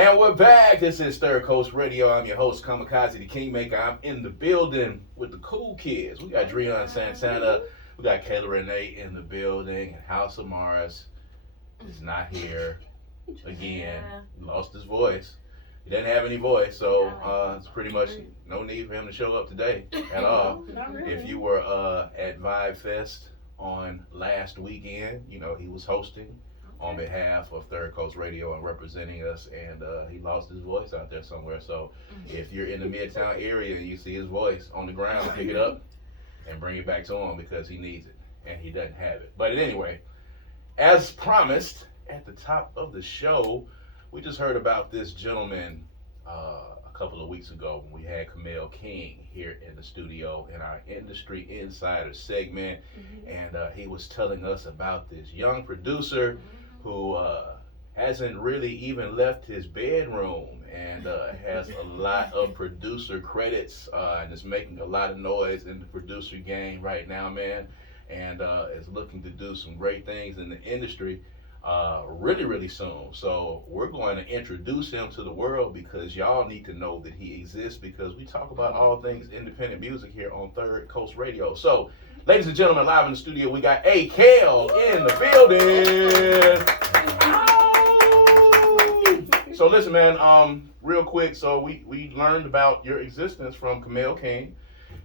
And we're back. This is Third Coast Radio. I'm your host, Kamikaze the Kingmaker. I'm in the building with the cool kids. We got Dreon Santana. We got Kayla Renee in the building. House of Mars is not here again. He lost his voice. He doesn't have any voice, so it's pretty much no need for him to show up today at all. If you were at Vibe Fest on last weekend, you know, he was hosting on behalf of Third Coast Radio and representing us, and he lost his voice out there somewhere. So if you're in the Midtown area and you see his voice on the ground, pick it up and bring it back to him because he needs it and he doesn't have it. But anyway, as promised at the top of the show, we just heard about this gentleman a couple of weeks ago when we had Kamel King here in the studio in our Industry Insider segment, and he was telling us about this young producer who hasn't really even left his bedroom and has a lot of producer credits and is making a lot of noise in the producer game right now, man, and is looking to do some great things in the industry really soon. So we're going to introduce him to the world because y'all need to know that he exists, because we talk about all things independent music here on Third Coast Radio. So ladies and gentlemen, live in the studio, we got AKEL in the building. So listen, man, real quick, so we learned about your existence from Kamel King.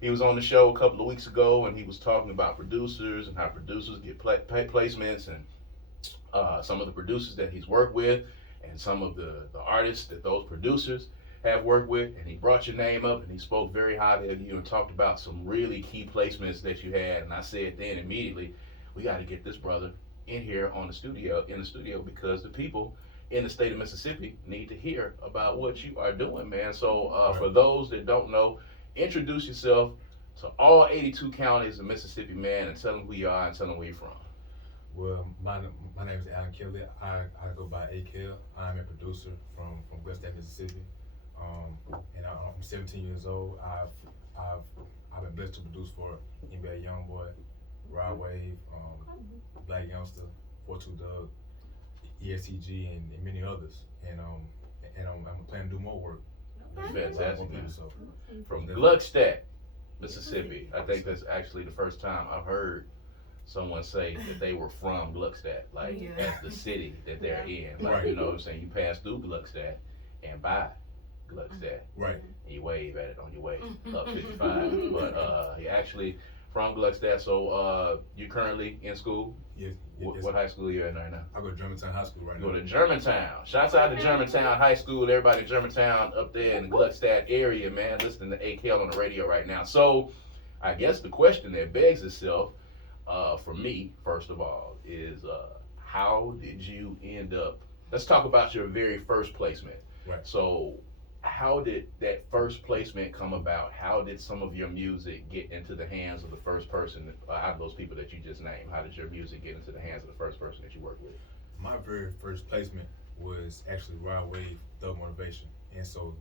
He was on the show a couple of weeks ago, and he was talking about producers and how producers get placements, and some of the producers that he's worked with, and some of the artists that those producers have worked with. And he brought your name up, and he spoke very highly of you and talked about some really key placements that you had. And I said then immediately, we got to get this brother in here in the studio, because the people in the state of Mississippi need to hear about what you are doing, man. So for those that don't know, introduce yourself to all 82 counties of Mississippi, man, and tell them who you are and tell them where you're from. Well, my name is Kelly. I go by AKEL. I'm a producer from Gluckstadt, Mississippi, and I'm 17 years old. I've been blessed to produce for NBA YoungBoy, Rod Wave, Black Youngster, 42 Dugg, ESTG, and many others. And I'm planning to do more work. Fantastic. From Gluckstadt, Mississippi. I think that's actually the first time I've heard someone say that they were from Gluckstadt, like that's the city that they're in. Like, you know what I'm saying? You pass through Gluckstadt and by Gluckstadt. Right. And you wave at it on your way up 55. But you're actually from Gluckstadt. So you're currently in school? Yes. What high school are you in right now? I go to Germantown High School right now. You go to Germantown. Shouts out to Germantown High School. Everybody in Germantown up there in the Gluckstadt area, man, listening to AKEL on the radio right now. So I guess the question that begs itself, for me, first of all, is how did you end up? Let's talk about your very first placement. Right. So, how did that first placement come about? How did some of your music get into the hands of the first person out of those people that you just named? How did your music get into the hands of the first person that you worked with? My very first placement was actually Rod Wave, Thug Motivation, and so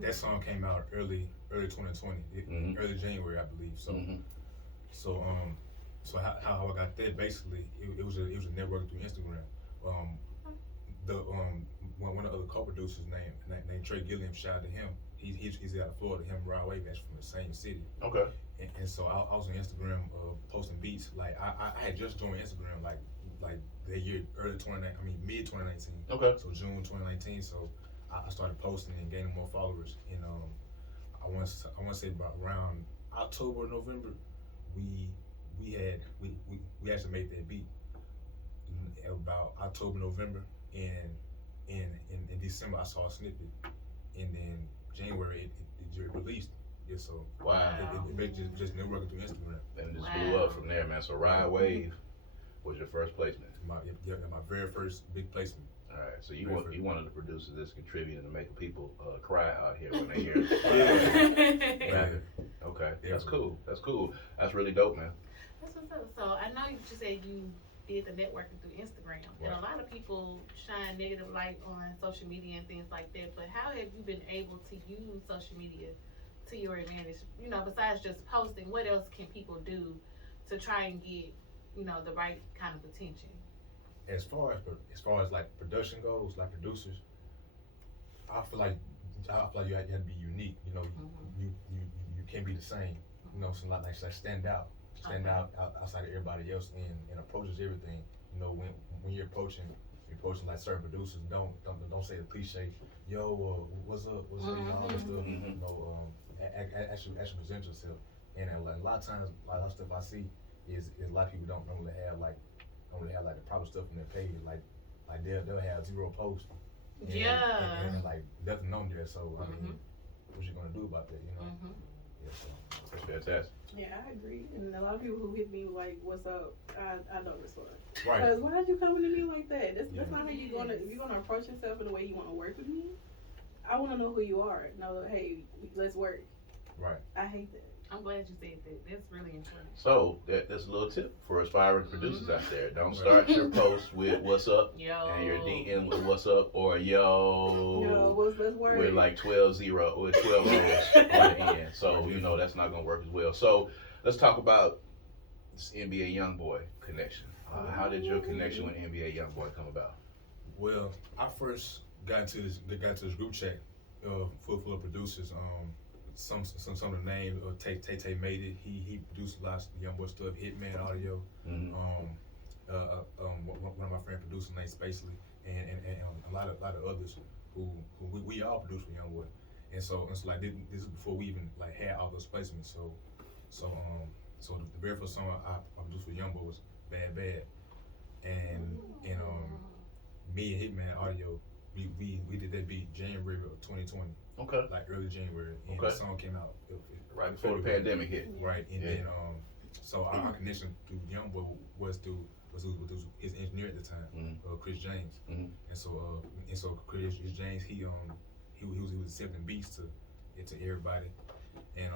that song came out early 2020, early January, I believe. So, So how I got that, basically, it was a network through Instagram. One of the other co-producers named Trey Gilliam, shout out to him. He's out of Florida. Him and Rod Wave actually from the same city. Okay. And so I was on Instagram posting beats. Like I had just joined Instagram like that year, mid 2019. Okay. So June 2019. So I started posting and gaining more followers. And I want to say about around October, November, we actually made that beat about October, November, and in December I saw a snippet, and then January it released. Yeah, so wow, it just networking through Instagram, and just blew up from there, man. So Ride Wave was your first placement. My very first big placement. All right, so you one of the producers that's contributing to making people cry out here when they hear it. Yeah. Okay, that's cool. That's really dope, man. That's what's up. So I know you just said you did the networking through Instagram, and a lot of people shine negative light on social media and things like that. But how have you been able to use social media to your advantage? You know, besides just posting, what else can people do to try and get, you know, the right kind of attention? As far as like production goes, like producers, I feel like you have to be unique. You know, you can't be the same. You know, so like stand out, outside of everybody else, and approaches everything. You know, when you're approaching like certain producers, don't say the cliche, yo, what's up, you know, all this stuff. You know, actually present yourself. And a lot of times, a lot of stuff I see is a lot of people don't really have like the proper stuff in their page. Like they'll have 0 posts. And like nothing on there. So I mean, what you gonna do about that? You know. Yeah. So That's fantastic. Yeah, I agree. And a lot of people who hit me like, "What's up?" I don't respond. Right. Because why are you coming to me like that? That's not how you gonna. If you're gonna approach yourself in the way you want to work with me, I want to know who you are. Know, hey, let's work. Right. I hate that. I'm glad you said that. That's really important. So that's a little tip for aspiring producers out there. Don't start your post with "What's up" and your DM with "What's up" or "Yo." Let's work. With like 12 O's on the end. So you know that's not gonna work as well. So let's talk about this NBA YoungBoy connection. How did your connection with NBA YoungBoy come about? Well, I first got into this group chat full of producers. Some of the names. Tay made it. He produced a lot of YoungBoy stuff. Hitman Audio. One of my friends produced named Spacely, and a lot of others who we all produced for YoungBoy. And so like this is before we even like had all those placements. So the very first song I produced for YoungBoy was Bad Bad, and me and Hitman Audio we did that beat January of 2020. Okay. Like early January, and the song came out right before the pandemic hit. Right, and then so our connection through YoungBoy was through his engineer at the time, Chris James, and so Chris James he was accepting beats to everybody, and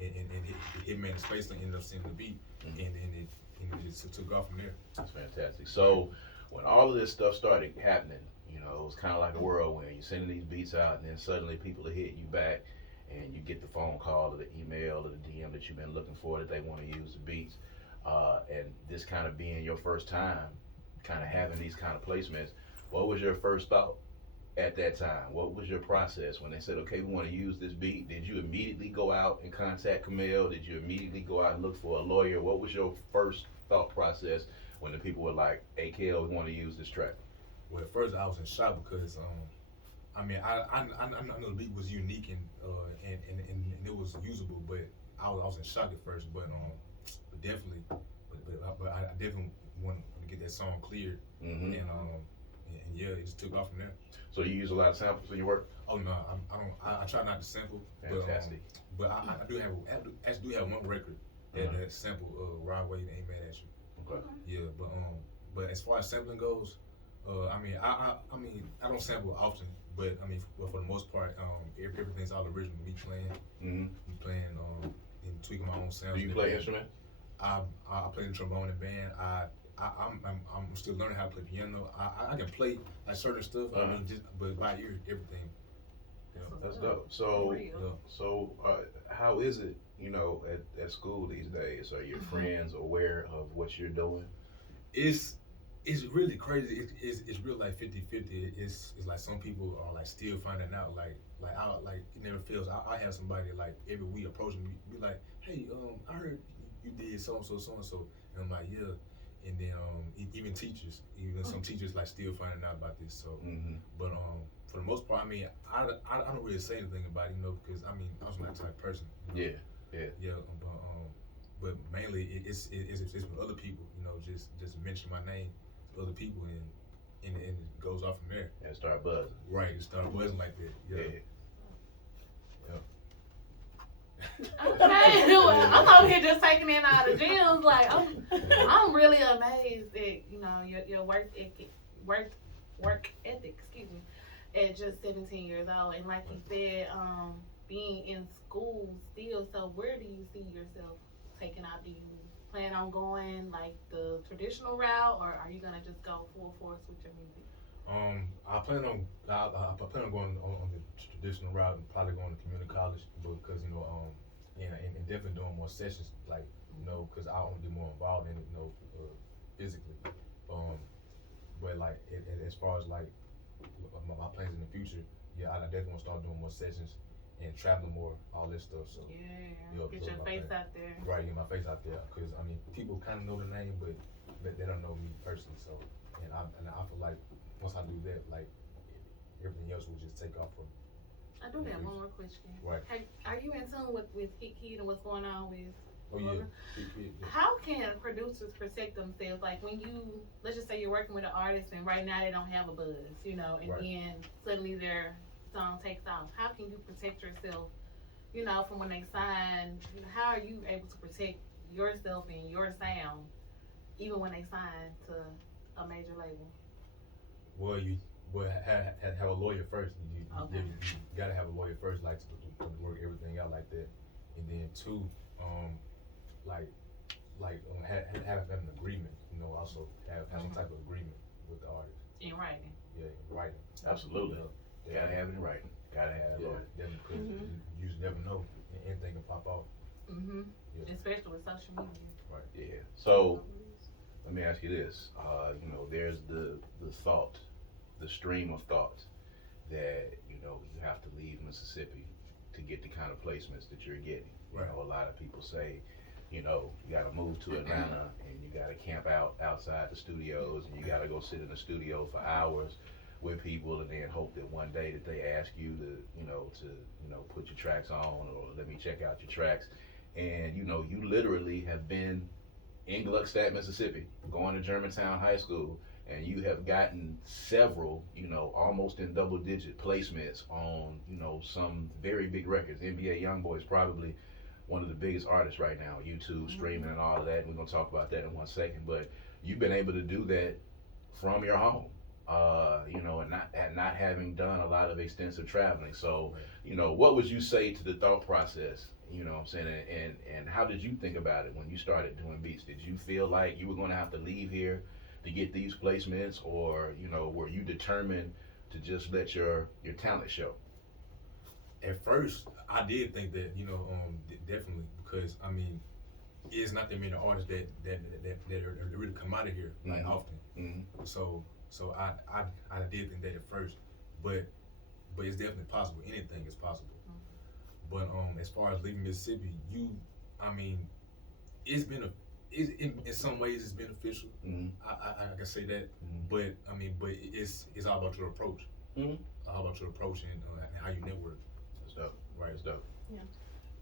Hitman and Spaceland ended up sending the beat, and then it took off from there. That's fantastic. So when all of this stuff started happening, you know, it was kind of like a whirlwind. You're sending these beats out, and then suddenly people are hitting you back, and you get the phone call or the email or the DM that you've been looking for that they want to use the beats. And this kind of being your first time, kind of having these kind of placements, what was your first thought at that time? What was your process when they said, okay, we want to use this beat? Did you immediately go out and contact Kamel? Did you immediately go out and look for a lawyer? What was your first thought process when the people were like, AKEL, we want to use this track? Well, at first I was in shock because I mean I know the beat was unique and it was usable, but I was in shock at first. But definitely, but I definitely wanted to get that song cleared, and yeah, it just took off from there. So you use a lot of samples in your work? Oh no, I try not to sample. Fantastic. But I do have one record that sample Rod Wave Ain't Mad at You. Okay. Yeah, but as far as sampling goes, I mean I don't sample often, but I mean for the most part, everything's all original. Me playing, and tweaking my own sounds. Do you play instruments? I play the trombone in band. I'm still learning how to play piano. I can play like certain stuff. I mean, but by ear, everything. Yeah, that's dope. So how is it, you know, at school these days? Are your friends aware of what you're doing? It's really crazy. It's real like 50-50. It's like some people are like still finding out. Like it never feels. I have somebody like every week approaching me, be like, hey, I heard you did so and so, and I'm like, yeah. And then even some teachers like still finding out about this. So, but for the most part, I mean, I don't really say anything about it, you know, because I mean I'm not that type of person. You know? Yeah. But mainly it's with other people, you know, just mention my name to other people and it goes off from there. And start buzzing. Right, it started buzzing like that. Yeah. Okay, well, I'm over here just taking in all the gems. Like I'm really amazed at your work ethic. Excuse me, at just 17 years old, and like you said, being in school still. So where do you see yourself taking out? Do you plan on going like the traditional route, or are you gonna just go full force with your music? I plan on going on the traditional route and probably going to community college because and definitely doing more sessions, like because I want to be more involved in it, physically. But like as far as like my plans in the future, I definitely want to start doing more sessions and traveling more, all this stuff. So Yeah, get your face out there. Right, get my face out there, because I mean, people kind of know the name, but they don't know me personally. So, and I feel like once I do that, like everything else will just take off from. I do have one more question. Right. Hey, are you in tune with Kid and what's going on with? Oh yeah. How can producers protect themselves? Like when you, let's just say you're working with an artist and right now they don't have a buzz, you know, and Right. then suddenly their song takes off. How can you protect yourself, you know, from when they sign? How are you able to protect yourself and your sound even when they sign to a major label? Well, you have a lawyer first. You gotta have a lawyer first, like to work everything out like that, and then two, have an agreement. You know, also have some type of agreement with the artist. In writing. Yeah, in writing. Absolutely. You gotta have it in writing. Gotta have it. Yeah, because you just never know, anything can pop off. Yeah. Especially with social media. Right. Yeah. So let me ask you this. You know, there's the thought, the stream of thought that, you know, you have to leave Mississippi to get the kind of placements that you're getting. Right. You know, a lot of people say, you know, you gotta move to Atlanta and you gotta camp outside the studios and you gotta go sit in the studio for hours with people and then hope that one day that they ask you to put your tracks on or let me check out your tracks. And, you know, you literally have been in Gluckstadt, Mississippi, going to Germantown High School, and you have gotten several, you know, almost in double-digit placements on, you know, some very big records. NBA YoungBoy is probably one of the biggest artists right now, YouTube streaming and all of that. And we're gonna talk about that in 1 second. But you've been able to do that from your home, you know, and not having done a lot of extensive traveling. So, you know, what would you say to the thought process? You know what I'm saying? And how did you think about it when you started doing beats? Did you feel like you were going to have to leave here to get these placements, or, you know, were you determined to just let your talent show? At first, I did think that, you know, definitely, because I mean, it's not that many artists that really come out of here like often. Mm-hmm. So I did think that at first, but it's definitely possible. Anything is possible. But as far as leaving Mississippi, I mean, in some ways it's beneficial. I can say that. But I mean, it's all about your approach. All about your approach and how you network. That's dope. Right. That's dope. Yeah.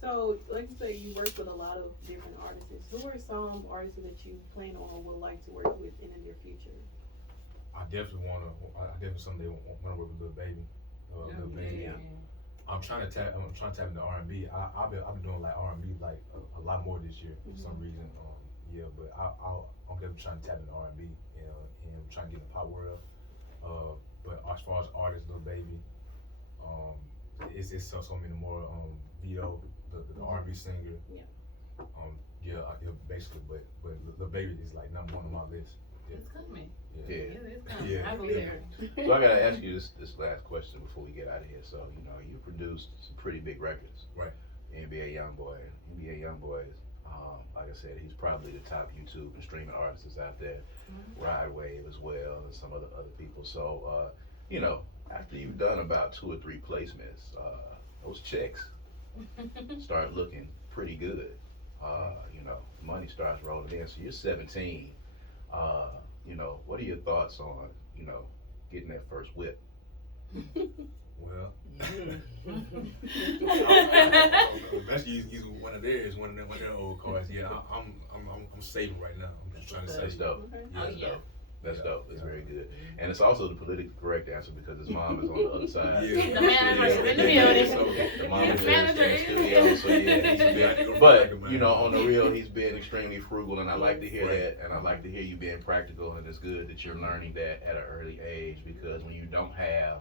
So, like you say, you work with a lot of different artists. Who are some artists that you plan on or would like to work with in the near future? I definitely someday wanna work with Lil Baby. Lil Baby. Yeah. I'm trying to tap into R&B. I've been doing like R&B like a lot more this year for some reason. But I'm definitely trying to tap into R&B and I'm trying to get in the pop world. But as far as artists, Lil Baby, it's so many more. Vito, the R&B singer. Basically, but Lil Baby is like number one on my list. It's coming. Yeah. It's coming. Yeah. I believe it. So I gotta ask you this last question before we get out of here. So, you know, you produced some pretty big records. Right. NBA YoungBoy. NBA YoungBoy is, like I said, he's probably the top YouTube and streaming artist that's out there. Ride Wave as well, and some other people. So, you know, after you've done about 2 or 3 placements, those checks start looking pretty good. You know, money starts rolling in. So you're 17. You know, what are your thoughts on, you know, getting that first whip? Well, that's using one of theirs, one of their old cars. Yeah, I'm saving right now. I'm just trying to That's save. dope. Yeah, That's dope. That's Yeah. dope. It's very good. And it's also the politically correct answer because his mom is on the other side. Yeah. The manager is in the building. So the mom is The in manager the is- studio. So yeah, he's been, but you know, on the real, he's been extremely frugal, and I like to hear that. And I like to hear you being practical. And it's good that you're learning that at an early age, because when you don't have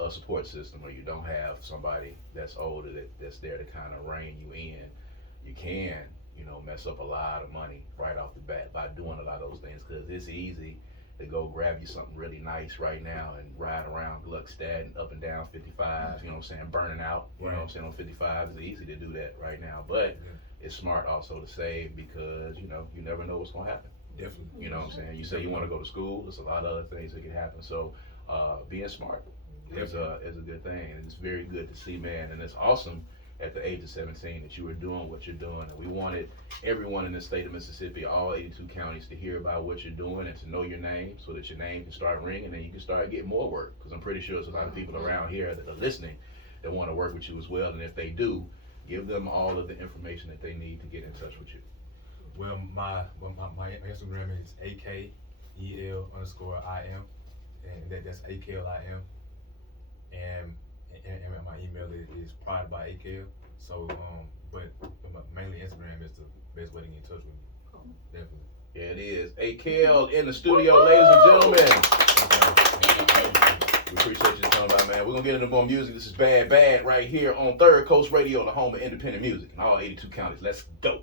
a support system, or you don't have somebody that's older that's there to kind of rein you in, you can, you know, mess up a lot of money right off the bat by doing a lot of those things, because it's easy to go grab you something really nice right now and ride around Gluckstadt and up and down 55, you know what I'm saying, burning out, you know what I'm saying, on 55. It's easy to do that right now, but it's smart also to save, because, you know, you never know what's going to happen. Definitely. You know what I'm saying? You say you want to go to school, there's a lot of other things that can happen. So being smart is a good thing, and it's very good to see, man. And it's awesome at the age of 17 that you were doing what you're doing. And we wanted everyone in the state of Mississippi, all 82 counties, to hear about what you're doing and to know your name, so that your name can start ringing and you can start getting more work. Because I'm pretty sure there's a lot of people around here that are listening that want to work with you as well. And if they do, give them all of the information that they need to get in touch with you. Well, my Instagram is AKEL_IM, and that's AKELIM, and my email is pride by AKEL. So, but mainly Instagram is the best way to get in touch with me. Cool. Definitely. Yeah, it is. AKEL in the studio, ladies and gentlemen. We appreciate you coming by, man. We're going to get into more music. This is Bad Bad right here on Third Coast Radio, the home of independent music in all 82 counties. Let's go.